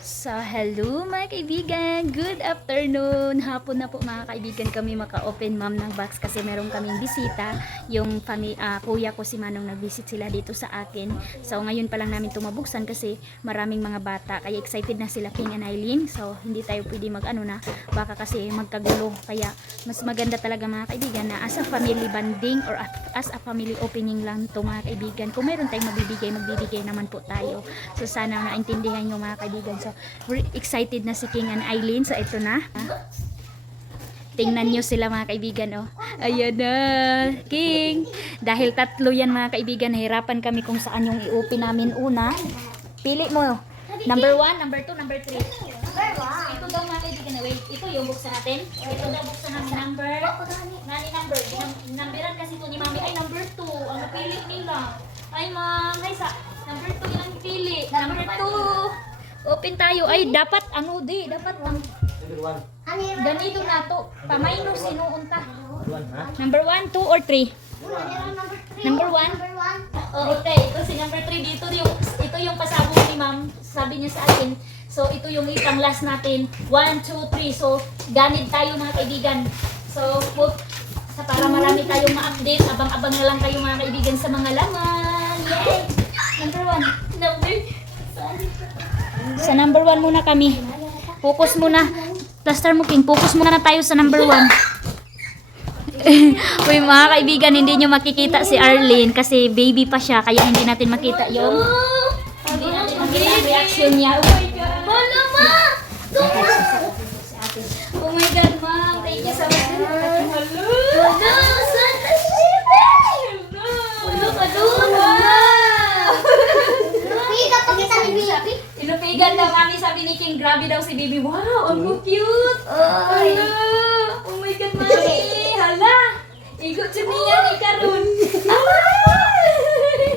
So, hello mga kaibigan! Good afternoon! Hapon na po mga kaibigan kami maka-open ma'am ng box kasi meron kaming bisita. Yung kuya ko si Manong nag-visit sila dito sa akin. So, ngayon pa lang namin tumabuksan kasi maraming mga bata. Kaya excited na sila King and Eileen. So, hindi tayo pwede baka kasi magkagulo. Kaya, mas maganda talaga mga kaibigan na as a family banding or as a family opening lang to mga kaibigan. Kung meron tayong magbibigay naman po tayo. So, sana naintindihan nyo mga kaibigan. So, we're excited na si King and Eileen. So, ito na. Tingnan nyo sila mga kaibigan. Oh. Ayan na. King. Dahil tatlo yan mga kaibigan. Nahirapan kami kung saan yung i-open namin una. Pili mo. Number 1, number 2, number 3. Ito daw mga kaibigan. Wait, ito yung buksan natin. Ito daw buksan namin number. Nani number. Numberan kasi ito ni Mami. Ay, number 2. Ang napili nila. Ay, ma'am. Ay, number 2 yung pili. Number 2. Open tayo. Ay, dapat dapat ganito na to. Pamayno sinuunta. Number 1, 2, or 3? Number 1? Oh, okay. Ito si number 3 dito. Ito yung pasabog ni ma'am. Sabi niya sa akin. So, ito yung itang last natin. 1, 2, 3. So, ganid tayo mga kaibigan. So, para marami tayong ma-update. Abang-abang na lang kayo mga kaibigan sa mga laman. Yay! Number 1. Sa number 1 muna kami. Focus muna. Plaster mo, King. Focus muna na tayo sa number 1. Uy, mga kaibigan, hindi nyo makikita si Arlene kasi baby pa siya. Kaya hindi natin makita yung reaction niya. Oh my God. Hala, ma! Oh my God, ma'am. Thank you so much. Hello. Hello. Santa Shebe. Hello ka doon. Inupigan daw kami, sabi ni King, grabe daw si baby. Wow, ang cute! Hala! Oh my God, mami! Hala! Igot siya niya ni Karun.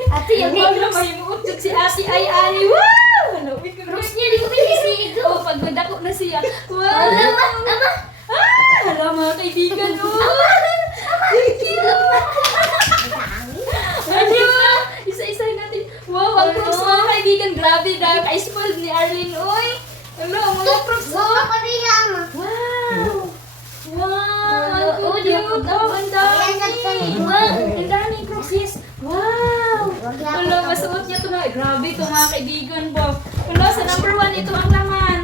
Ate, yung hala, mahimuot si ate ay ani. Wow! Hala, Rose niya, di ko pinisi. Oh, pag madako na siya. Wow! Hala, ama! Hala, mga kaibigan, oh! Thank you! Hala! Isa-isa natin. Wow, ang Rose, mga kaibigan. Grabe daw. Ka-spoiled ni Arlene. Uy! Hello, mga props. Wow! Wow! Ang cute. Oh, ang dami. Wow! Ang dami crosses. Wow! Hello, masuot niya ito na. Grabe ito mga kaibigan. Wow! Hello, sa number 1, ito ang laman.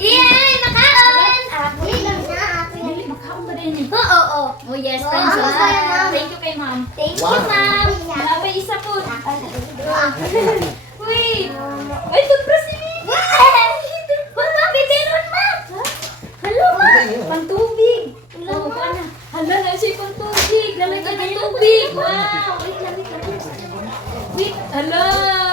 Yay! Makaon! Dali, makaon ba din? Oo. Oh, yes. Thank you. Thank you kay ma'am. Thank you, ma'am. Malapay isa po. Wait! Ay, toothbrush ni Mimi! Mama, bibiron ma! Hello, ma! Pantubig! Oh, paano? Hala, na siya pantubig! Lalagay ng tubig! Wow! Wait, hala!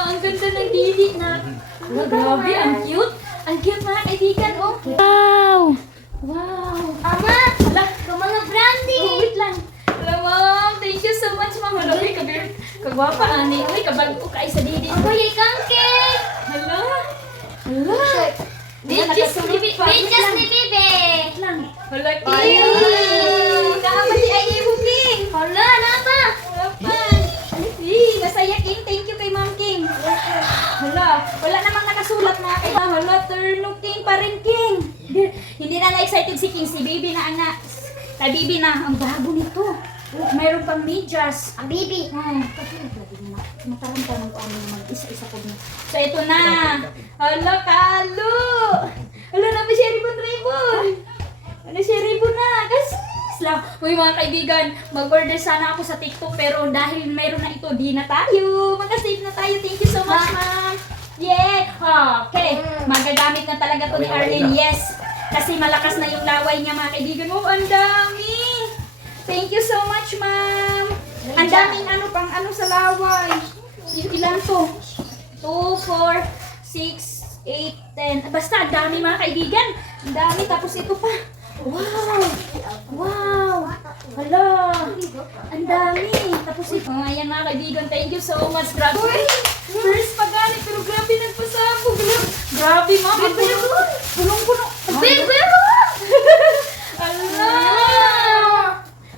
Ang ganda ng didi na! Hala, grabe! Ang cute! Ang cute mga kaibigan, oh! Wow! Wow! Ama! Hala! Mga brandy! Oh, wait lang! Hala, ma'am! Thank you so much, ma'am! Hala, uy, kagwapa, ani! Uy, kabago ka sa didi! Ako, yay, kangkeng! Hala! Hala! Bitches ni Bibi! Hala, King! Nakapa si Ay King! Hala, napa! Masaya, King! Thank you kay Ma'am King! Hala! Wala namang nakasulat mga kaibigan! Hala, turno King pa rin, King! Hindi na excited si King. Si Baby na kay Bibi na. Ang bago nito. Mayroon pang medyas. Ang Bibi. Matarang-tarang ko ano naman. Isa-isa ko na. So, ito na. Hala, kalo. Hala, naman siya ribon-ribon. Ano siya ribon na. Kasis lang. Uy, mga kaibigan, mag-order sana ako sa TikTok. Pero dahil mayroon na ito, di na tayo. Mag-save na tayo. Thank you so much, ma'am. Yeah. Okay. Magagamit na talaga to ni Arlene. Yes. Kasi malakas na yung laway niya, mga kaibigan. Oh, ang dami. Thank you so much, ma'am. Ang daming pang sa laway. Ilan to? 2, 4, 6, 8, 10. Basta, ang dami mga kaibigan. Ang dami. Tapos ito pa. Wow! Wow! Hala! Ang dami. Tapos ito. Oh, ayan mga kaibigan. Thank you so much. Grabe. First pagani, pero grabe nagpasabog. Grabe, ma'am. Punong-puno. Pero! Hala!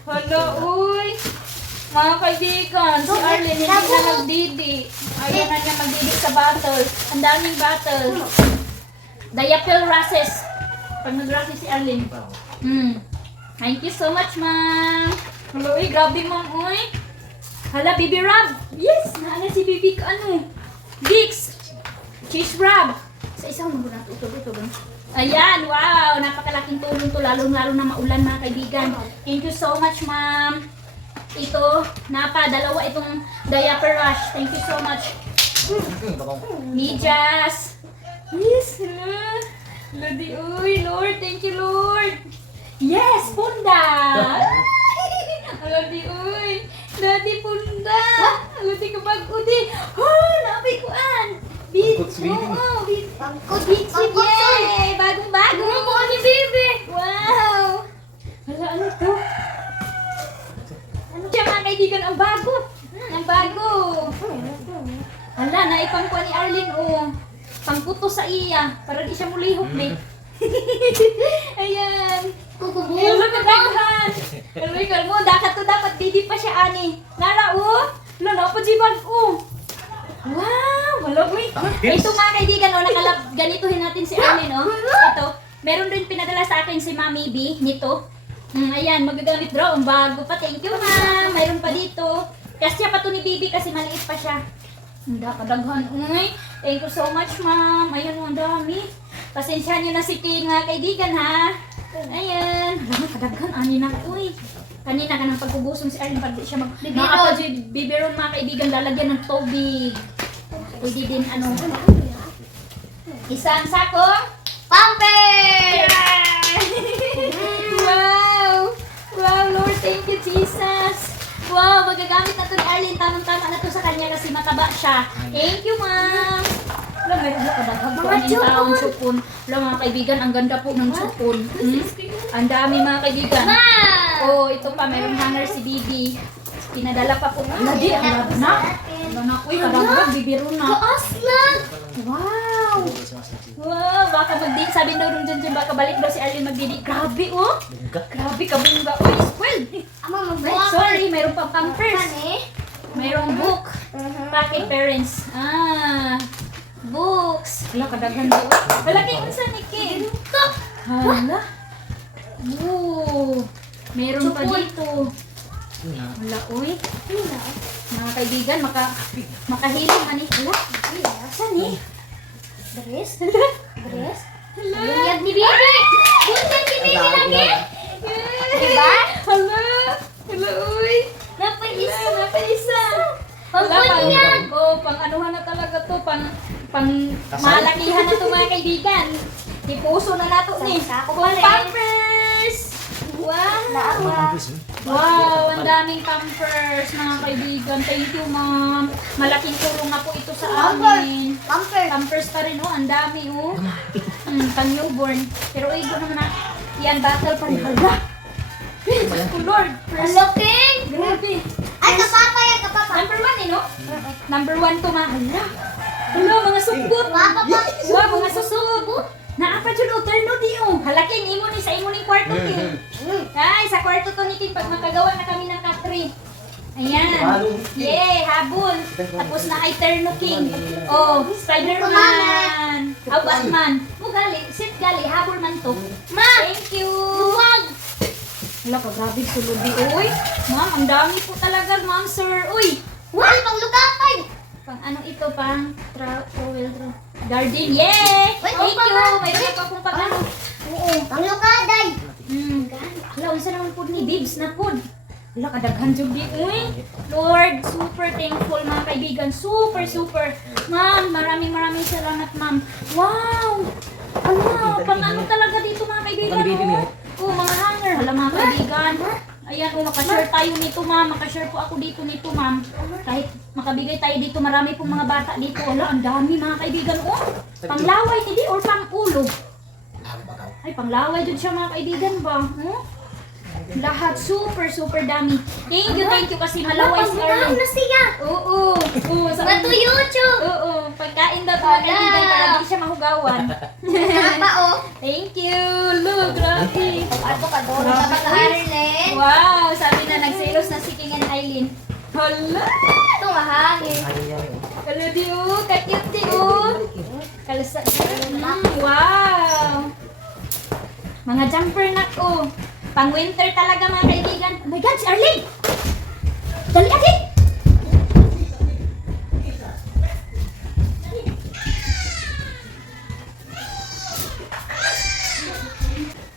Hala, uy! Mga kaibigan, si Arlene hindi na nagdidi. Ayaw na niya magdidi sa battle. Ang daming battle. diaper rashes. Pag nag-rashes si Arlene. Thank you so much, ma'am. Hello, grabe, ma'am, oy. Hala, Bibi Rab. Yes, naana si Bibi ano. Vicks. Cheese Rab. Sa isang mo na ito. Ayan, wow. Napakalaking tulong to. Lalo-lalo na maulan, mga kaibigan. Thank you so much, ma'am. Ito, dalawa itong diaper rash. Thank you so much. Medyas. Yes, hello. Lodi, uy, Lord. Thank you, Lord. Yes, punda. Lodi, uy. Lodi, punda. Lodi, kabag-udi. Oh, napay kuan. Beach. Oo, beach. Yay! Bagong-bago. Ano po ni Bibi? Wow. Hala, ano to? Ano siya, mga kaibigan? Ang bago. Ang bago. Hala, naipang ko ni Arlene, oh. Pangputo sa iya. Para di siya mulihok, eh. Ayan. Hello, kadaghan. Hello, ikaw mo. Dapat baby pa siya, ani. Nara, oh. Lala pa jibag, oh. Wow! Wala mo ito, mga kaibigan, oh. Ganituhin natin si Arlene, oh. Ito. Meron din pinadala sa akin si Mami B nito. Ayan, magagamit daw. Ang bago pa. Thank you, ma'am. Mayroon pa dito. Kasi pa to ni Bibi kasi maliit pa siya. Ang kadaghan. Uy, thank you so much, ma'am. Ayan, ang dami. Pasensya niyo na si Ping, mga kaibigan, ha. Ayan. Alam, kadaghan. Ani na, uy. Kanina ka ng pagkugusong si Arlene pag di siya bibiron, mga kaibigan, lalagyan ng tubig. Pwede din, ano. Isang sakong pamper! Wow! Wow, Lord, thank you, Jesus! Wow, magagamit na to ni Arlene. Tamang-tama na to sa kanya kasi mataba siya. Thank you, ma'am! Alam, meron na kadaghan po ang taong supon. Alam, mga kaibigan, ang ganda po ng supon. Ang dami, mga kaibigan. Oh, ito pa, meron hanger si Bibi. Pinadala pa po. Lagi, ang labo na. Anak, uy, kadaghan, bibiro na. Kaas na! Wow! Wow, baka magdi. Sabi daw rin dyan, baka balik daw si Arlene magdidi. Grabe, oh! Grabe, kabunga. Uy, spoil! Sorry, meron pa pampers. Mayroong book. Packet parents. Books. Wala, kadaghan daw. Wala kayo sa Niki. Hala. Meron pa dito. Wala, uy. Mga kaibigan, makahiling ani. Wala. Saan eh? Dress? Dress? Bunyag ni Bibi! Bunyag ni Bibi lagi! Diba? Hala! Hala, uy! Napaisa! Pang-bunyag! Pang-anuhan na talaga to. Pang-malakihan na to, mga kaibigan. Ipuso na nato ni. Pampers! Wow! Wow, ang daming pampers, mga kaibigan. Thank you, ma'am. Malaking tulong na po ito sa amin. Pampers pa rin, oh. Ang dami, oh. Pang-newborn. Pero ito naman na. Yan, battle pa rin. Hala! Oh, Lord. Looking! Grabe. Ay, kapapa yan, kapapa. Number 1, eh, no? Number 1 to, mga. Hala! Hala, mga supot. Wow, mga susubot. Naapa dyan, terno di, oh. Halaking, imo ni sa imo ni kwarto, King. Ay, sa kwarto to ni King pag makagawa na kami ng katri. Ayan. Yay, habol. Tapos na ay terno, King. Oh, Spider-Man. Batman. Mugali, sit gali, habol man to. Ma! Thank you. Huwag! Wala ka, grabe sulod di, uy. Ma'am, ang dami po talaga, ma'am, sir. Uy! Wala, pang lugapay. Pang ano ito, pang garden. Yay! Thank you! Mayroon pa kung pag ano. Oo, pang lukaday. Hala, unsa naman po ni Bibs na po. Wala, kadaghan dyan di. Uy! Lord, super thankful, mga kaibigan. Super, super. Ma'am, maraming salamat, ma'am. Wow! Pang ano talaga dito, mga kaibigan. Mga hanger. Hala, mga kaibigan. Ayan, makashare tayo nito, ma'am. Makashare po ako dito nito, ma'am. Kahit makabigay tayo dito, marami pong mga bata dito. Wala, ang dami, mga kaibigan. Panglaway, hindi, or pang-ulo. Ay, panglaway dun siya, mga kaibigan ba? Lahat, super dami. Thank you kasi malaway si Arlene. na siya. Oo. Bato YouTube. Oo, pagkain daw, mga kaibigan, para di siya mahugawan. Papa, oh. Thank you. Look, grabe. Ato ka doon. Papa ka, Arlen. Wow, sabi na nagselos na si King and Eileen. Hala! Ito, mahangin. Kaludi, kakit, Kalasa. Wow! Mga jumper na ko. Pang winter talaga mga kaibigan. Oh my God, si Arlene! Dali ate!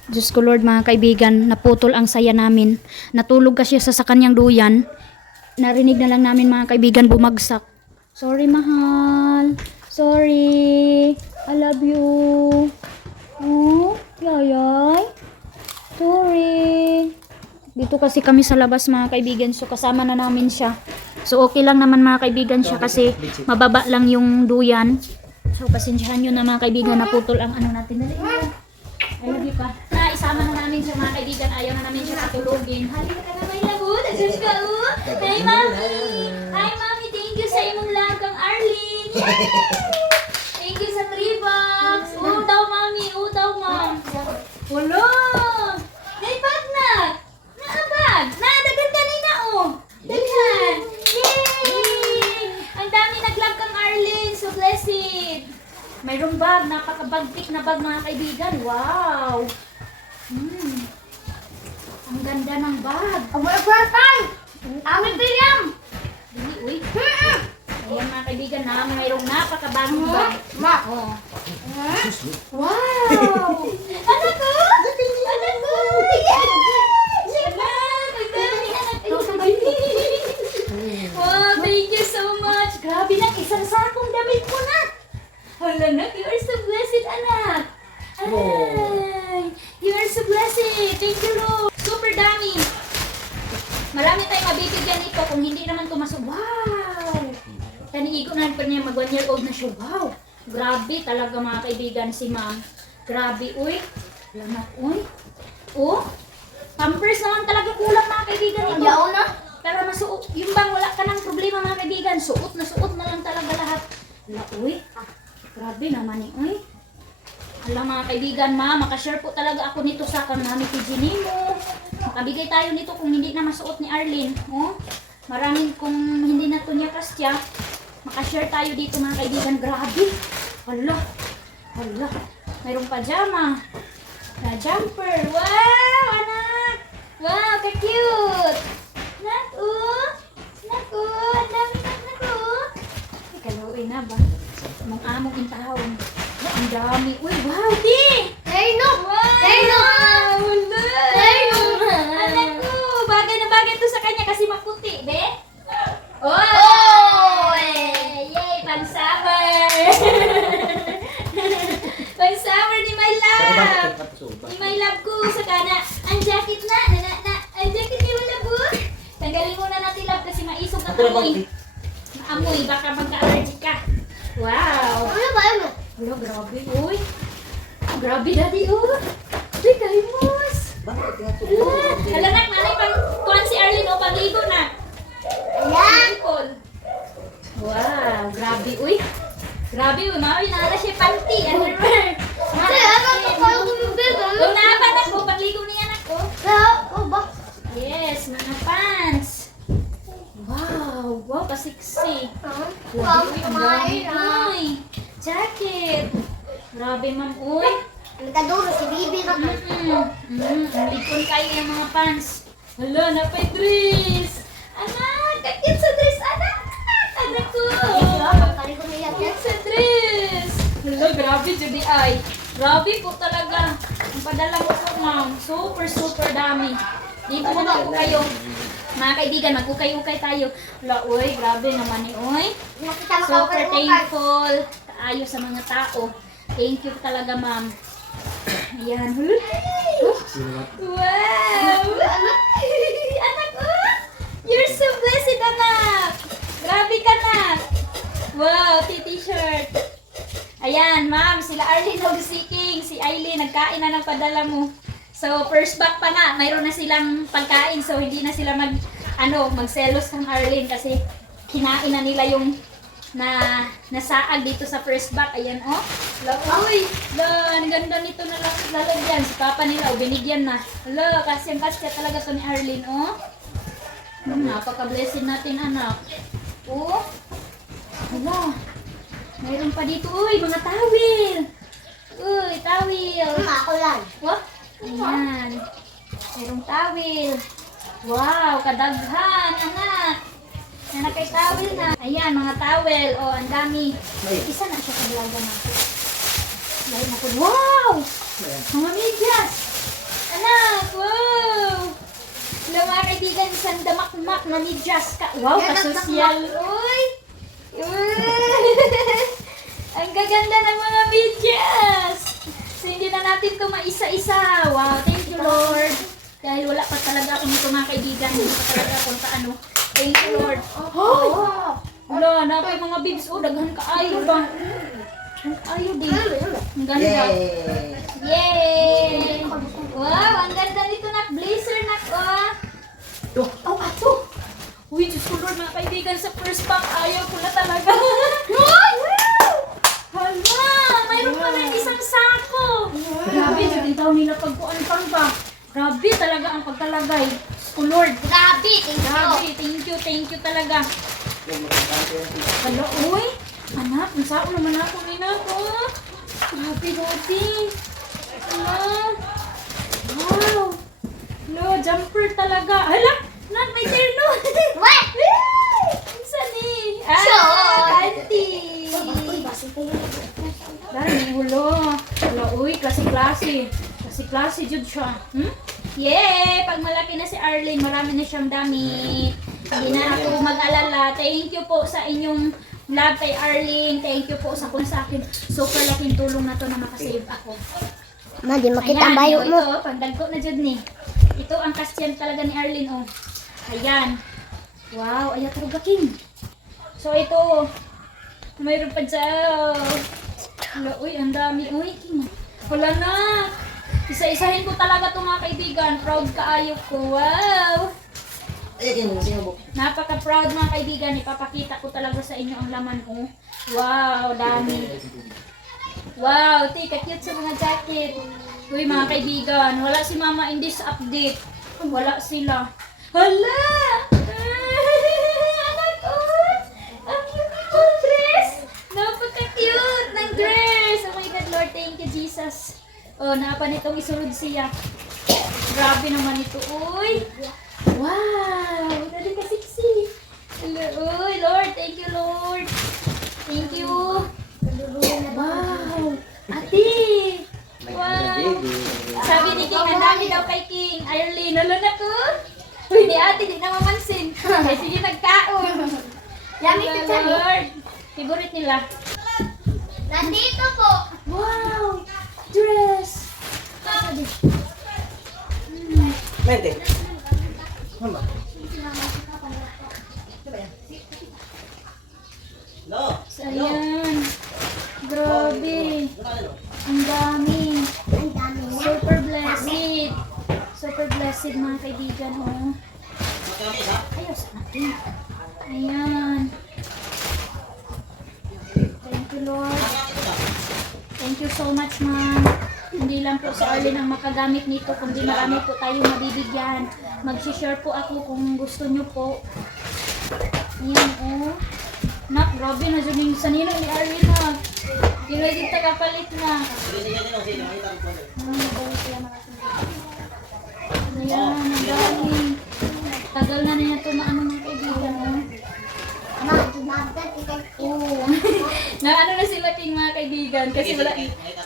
Diyos ko Lord mga kaibigan, naputol ang saya namin. Natulog kasi sa kanyang duyan. Narinig na lang namin mga kaibigan bumagsak. Sorry mahal. Sorry. I love you. Oh, yayay. Sorry. Dito kasi kami sa labas mga kaibigan, so kasama na namin siya. So okay lang naman mga kaibigan siya kasi mababa lang yung duyan. So pasensyahan nyo na mga kaibigan, naputol ang ano natin. Dali mo. I love you pa. Na, isama na namin siya mga kaibigan, ayaw na namin siya patulogin. Halika ka na may labo, nagsus ka oh. Hi mami! Hi mami, thank you sa imong lagang Arlene. Yay! Thank you sa 3 bucks. Oo daw mami, oo daw ma'am. Wala! Naipag na! Naabag! Na, dagan kanina oh! Dagan! Yay! Ang dami nag-love kang Arlene, so blessed! Mayroong bag, napaka-bagtik na bag mga kaibigan. Wow! Ang ganda ng bag. Amin William! Dili, uy. Ayan mga kaibigan na, mayroong napaka-bagong bag. Oh. Wow! Anak ko! Anak ko! Yes! Anak! Ang dami anak ko! Wow, thank you so much! Grabe na, isang sakong damit ko na! Hala nak, you are so blessed anak! Ay! You are so blessed! Thank you Lord! Super dami! Marami tayong mabibigyan nito kung hindi naman tumasok. Wow! Kaniigo na pa niya mag 1 year old na siya. Wow! Grabe talaga mga kaibigan si ma'am. Grabe, uy. Lamat, uy. Oh, pampers naman talaga kulang mga kaibigan Ang ito. yaon na? Para masuot. Yung bang wala ka ng problema mga kaibigan. Suot na lang talaga lahat. Wala, uy. Grabe naman eh, uy. Alam mga kaibigan, ma, makashare po talaga ako nito sa kanami Tijini mo. Makabigay tayo nito kung hindi na masuot ni Arlene. Oh, maraming kung hindi na to niya kastya. Makashare tayo dito mga kaibigan. Grabe. Hala. Hala. Mayroong pajama. Na jumper. Wow, anak. Wow, ka-cute. Naku. Naku. Ang dami naku. Ikaluin na ba? Among intahon. Ang dami. Uy, wow, di. Reyno! Wow. Reyno! Wala. Reyno! Anak ko. Bagay na bagay to sa kanya kasi maputi, be. Oh! Yay! Pang-summer! Pang-summer ni my love! Ni my love ko sa kana. Ang jacket na. Ang jacket ni my love ko. Tanggalin muna natin love kasi maisog na amoy. Amoy, baka magka-allergic ka. Wow! Ano ba yun? Wala, grabe. Uy! Grabe daddy, oh! Uy, kalimos! Hala nak, nanay pang kuhan si Arlene o pagligo na. Ayan! Wow, grabe, uy. Grabe, uy, mami, nala siya panty. Underwear. Kasi ano ito kayo kumibig? Kung naapan ako, pagligo niya na ko. Oh, ba? Yes, mga pants. Wow, wow, kasiksi. Wow, Uy, ang kumain dami, uy. Jacket. Grabe, ma'am, uy. Nagkaduro si Bibi na. Ang likon kayo yung mga pants. Hala, napay dress. Anak, kakit sa dress, anak. Anak ko. Kakit sa dress. Hala, grabe, Judy ay. Grabe po talaga. Ang padala mo po, ma'am. Super, super dami. Dito na lang po kayo. Mga kaibigan, mag-ukay-ukay tayo. Hala, uy, grabe naman ni uy. Super thankful. Tayo sa mga tao. Thank you talaga, ma'am. Ayan. Wow! Anak ko! You're so blessed, anak! Grabe ka na! Wow, t-shirt. Ayan, ma'am, sila Arlene Nogsiking, si Aileen, nagkain na ng padala mo. So, first back pa nga, mayroon na silang pagkain, so hindi na sila magselos kang Arlene kasi kinain na nila yung nasaag dito sa first back. Ayan, oh. Uy, ang ganda nito na lalagyan. Si Papa nila, binigyan na. Hala, kasi ang kasya talaga to ni Arlene, oh. Napaka-blessed natin, anak. Oh. Hala. Mayroon pa dito, uy, mga tawil. Uy, tawil. Ako lang. What? Ayan. Merong tawil. Wow, kadaghan, anak. Anak kay tawil na. Ayan, mga tawel. Oh, ang dami. Isa na siya sa vlogan natin. Lahat na po. Wow! Mga medyas. Anak, wow! Hello mga kaibigan, isang damak-mak na medyas ka. Wow, kasosyal. Uy! Ang gaganda ng mga medyas. So, hindi na natin ito maisa-isa. Wow, thank you, Lord. Dahil wala pa talaga akong ito mga kaibigan. Hindi pa talaga kung paano. Thank you, Lord. Hoy! Wala, napay mga bibs. Oh, daghan ka ayo ba? Ayo din. Ang ganda. Yay! Wow, ang ganda nito na. Blazer na ko. Oh, ato. Uy, Diyos ko Lord, mga kaibigan, sa first pack, ayaw ko na talaga. Hala, mayroon pa rin isang sako. Grabe, hindi daw nila pagkuan-pan ba? Grabe talaga ang pagkalagay. Oh Lord. Grabe, Grabe, thank you talaga. Hala, uy. Anak, nasao naman ako nina ko. Grabe, Dodi. Hala. Wow. Hala, jumper talaga. Hala, Nak, may terno. What? Saan ni? Sure. Auntie. Dari, hulo. Hala, uy, klase-klase. Klase-klase, jud siya. Yay! Pag malaki na si Arlene, marami na siyang damit. Hindi na ako mag-alala. Thank you po sa inyong love kay Arlene. Thank you po sa kung sa akin. Super laking tulong na to na makasave ako. Ma, di makita ang bayo mo. Ito, pagdagko na jud ni. Ito ang kastyan talaga ni Arlene, oh. Ayan. Wow, ayan talaga, King. So, ito. Mayroon pa dyan. Wala, uy, ang dami. Uy, King. Wala na. Isa-isahin ko talaga ito mga kaibigan. Proud kaayo ko. Wow! Napaka-proud mga kaibigan. Ipapakita ko talaga sa inyo ang laman ko. Wow, dami. Wow, tika, cute sa mga jacket. Uy mga kaibigan, wala si Mama in this update. Wala sila. Hala! Anak ko! Ang cute ng dress! Napaka-cute ng dress! Oh my God, Lord, thank you, Jesus. Oh, napa nitong isunod siya. Grabe naman ito. Uy! Wow! Dali ka sexy. Uy, Lord. Thank you, Lord. Thank you. Wow! Ate! Wow! Sabi ni King, ang dami daw kay King. Arlene, nalo na ko. Uy, ni ate, di na mamansin. Kaya sige nagkaon. Yummy Thank to you, tell you. Lord. Favorite nila. Nandito po. Wow! Dress! Sabi. Mente. Mama. No. So, ayan. Grabe. Ang dami. Ang dami na. Super blessed. Super blessed mga kaibigan. Oh. Ayos natin. Ayan. Thank you, Lord. Thank you so much, ma'am. Hindi lang po si Arlene ang makagamit nito, kundi marami po tayong mabibigyan. Mag-share po ako kung gusto nyo po. Ayan, oh. Nak, grabe na dyan yung sanino ni Arlene, ha. Yung naging tagapalit na. Ayan, ang dami. Tagal na niya ito maano mga kaibigan, oh. Ma, dumagat ikaw. Oo. Na ano na sila King mga kaibigan kasi wala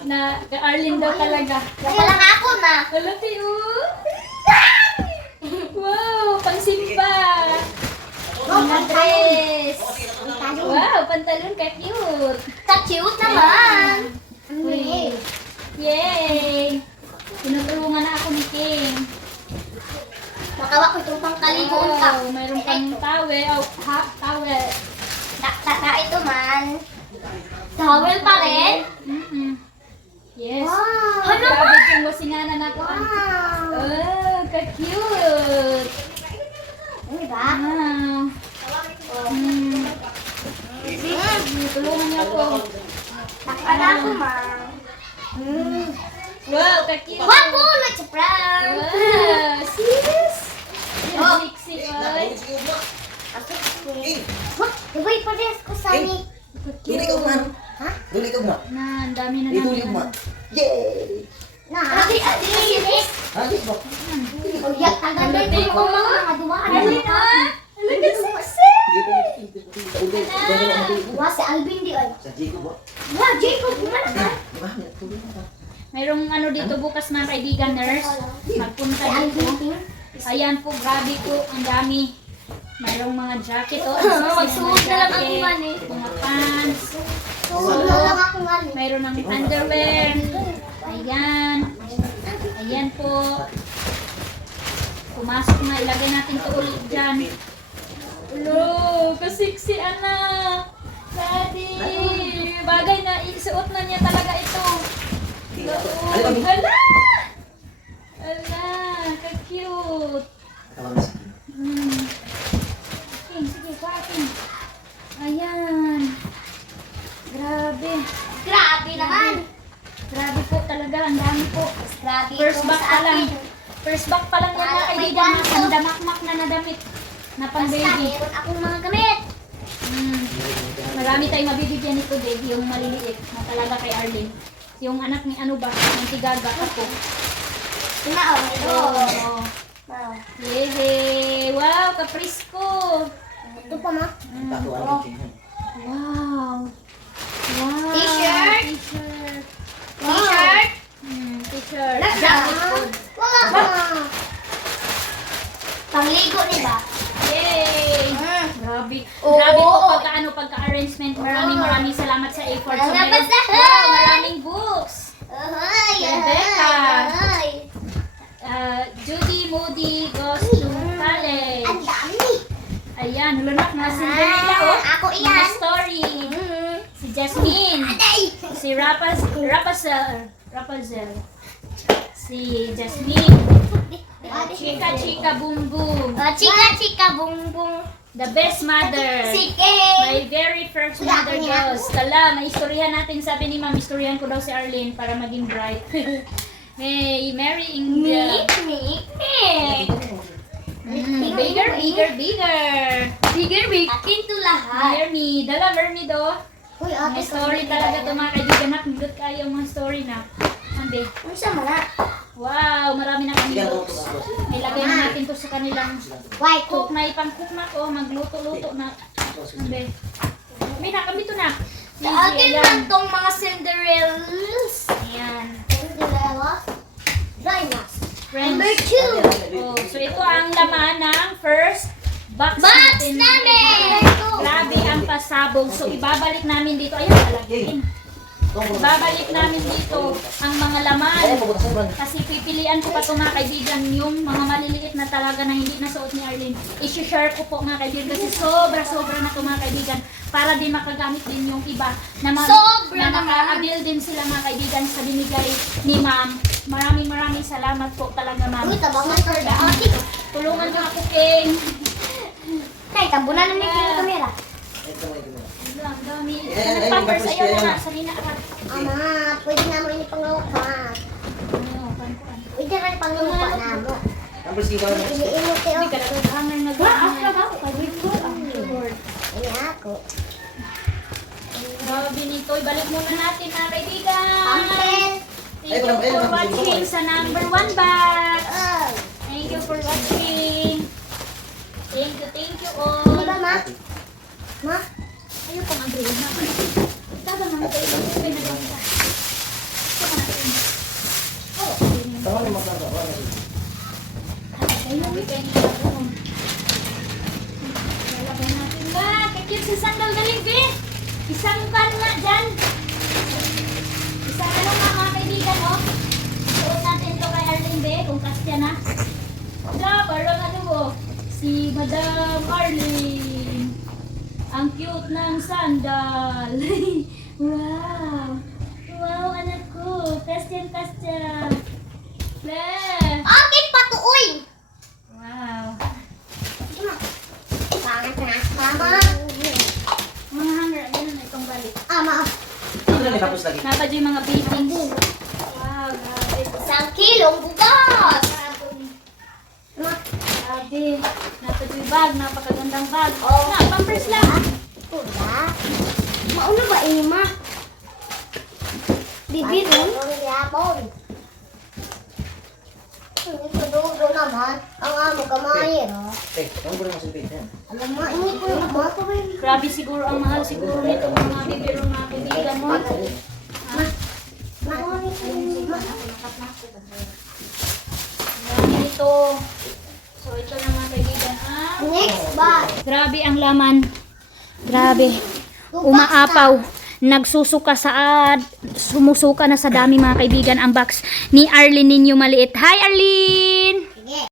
na kay Arlene daw talaga. Kaya lang ako na. Wala tayo. Wow, pangsimba. Mga dress. Wow, pantalon ka cute. Ka-cute naman. Uy. Yay. Tinutulungan na ako ni King. Makawa ko itong pangkalibon ka. Wow, mayroon pang towel. Oh, towel. Na ito man. Towel pa rin? Yes. Wow. Ano ba? Grabe yung wasinganan ako. Wow. Oh, ka-cute. Ano ba? Wow. Tulungan niyo ako. Takala ko, ma. Wow, ka-cute. Wapo! Let's brown! Wow, sis. Oh. Sexy, oy. Wah, iba yung pares ko sa ni. Tuloy ka man. Ha? Tuloy ka man. Na, ang dami na Tuloy namin. ka man. Yay! Na, ate, ate, ate, Ah, di ba? Oh, yak, ang ganda ito ko mga dumaan. Alin ah! Alin ka susi! Wah, si Alvin di ay. Sa Jacob ba? Wah, Jacob, gumana ka? Di ba? Tuloy na ba? Mayroong ano dito bukas mga kaibigan, nurse. Magpunta Si dito. Alvin. Ayan po, grabe po, ang dami. Mayroong mga jacket, oh. Magsuot na lang ako man eh. Mga pants. Susunod na lang ako nga. Mayroon ng underwear. Ayan. Ayan po. Pumasok na, ilagay natin ito ulit dyan. Hello, kasiksi anak. Daddy. Bagay na, isuot na niya talaga ito. Doon. Hala! Hala, ka-cute. Okay, sige, kuhain. Ayan. Grabe. Grabe naman. Grabe po talaga, ang dami po. Grabe First itong back sa pa lang. akin. First back pa lang yan Wala, na may kaibigan na kwanto. ang damakmak na nadamit. Na pang Basta baby. meron akong mga gamit. Marami tayong mabibigyan nito, babe. Yung maliliit na talaga kay Arlene. Yung anak ni ano ba, ng tigaga ako. Ina, oh, ito. Oo. Wow. Yehey! Wow, kaprisko! Ito pa, ma. Wow! Wow! T-shirt. T-shirt! T-shirt. T-shirt! Wala Jacket ka. po. Wala ka. Pangligo, di ba? Yay! Grabe. Oo. Grabe po pagka-arrangement. Maraming salamat sa effort. So, Ang meron, nabasahan. wow, maraming books. Ay, Rebecca. ay. Judy Moody goes to college. Ang dami. Ayan, hulunak na Cinderella, oh. Ako Mga iyan. story. Si Jasmine. Aday. Si Rapunzel. Si Jasmine. Chika Chika Boom Boom. Chika, chika, bung, bung. The best mother. Sige. My very first mother goes. Tala, may istoryahan natin. Sabi ni Ma'am, istoryahan ko daw si Arlene para maging bright. May Mary India. Nick. Bigger. Akin to lahat. Mermy. Dala, Mermy do. Uy, Mga story talaga ito mga kaibigan. Nakindot kayo ang mga story na. Ande. Ano siya mana? Wow, marami na kami books. Ilagay na natin to sa kanilang Why cook cook? na ipang-cook na ko. Magluto-luto na. Ande. May nakami to na. Sa akin lang tong mga Cinderellas. Ayan. Cinderella. Diamonds. Friends. Number 2. Oh, so ito ang laman ng first box, Box namin! Grabe ang pasabog. So ibabalik namin dito. Ayun, alagin. Ibabalik namin dito ang mga laman. Kasi pipilian ko pa ito mga kaibigan, yung mga maliliit na talaga na hindi nasuot ni Arlene. I-share ko po mga kaibigan kasi sobra-sobra na ito mga kaibigan para din makagamit din yung iba na, Sobra na naman. maka-avail din sila mga kaibigan sa binigay ni ma'am. Maraming salamat po talaga ma'am. Uy, tabangan ko na. Ate. Tulungan niyo ako, King. Tay, tabunan na may kamera. Ang dami. Nag-pampers, ayaw na nga. Salina ka. Ama, pwede na mo ini panglupa. Ano, pan. Pwede na panglupa na mo. Tapos ikaw na. Iniimot kayo. Hindi ka nag-hanger na gano'n. Lord. Ini ako. Grabe nito. Ibalik muna natin mga kaibigan. Uncle. Thank you for watching sa number 1 box. Oh. Thank you for watching. Thank you all. Di ba, ma? Ma? Ayaw pang agreed na. Tama naman tayo. Kaya na gawin ka. Tama natin. Oh, Tama na magkakawa na. ayun. Kaya na gawin. Lalagay natin ba? Kakit sa sandal galing, Be. Isang kan nga dyan. Isang ano nga mga kaibigan, oh. Suot natin ito kay Arlene, Be. Kung kastya na. Wala, parang ano mo. Si Madam Arlene. Ang cute ng sandal. Wow. Wow, anak ko. Kastya. Le. Akin pa to, uy! Wow. Sige, ma. Pangat na. Mama. Mga hanger, ayun na itong balik. Ama. Ano na may tapos lagi? Napadyo yung mga beatings. Wow, grabe. Isang kilong bugas. Ma. Grabe. Napadyo yung bag, napakagandang bag. Oh. Na, pampers lang. Kuda. Mauna ba ini, ma? Bibi rin? Yapon. Ito dugo naman. Ang amo kamayero. Ang bulan mo silpit yan. Alam mo, ini ko yung moto ba yun? Grabe siguro ang mahal siguro nito mga bibiro mga kaibigan mo. Ha? Maoni ko yung Grabe ito. So ito na mga kaibigan. Next bag. Grabe ang laman. Grabe. Umaapaw. Nagsusuka sumusuka na sa dami mga kaibigan ang box ni Arlene ninyo maliit. Hi Arlene!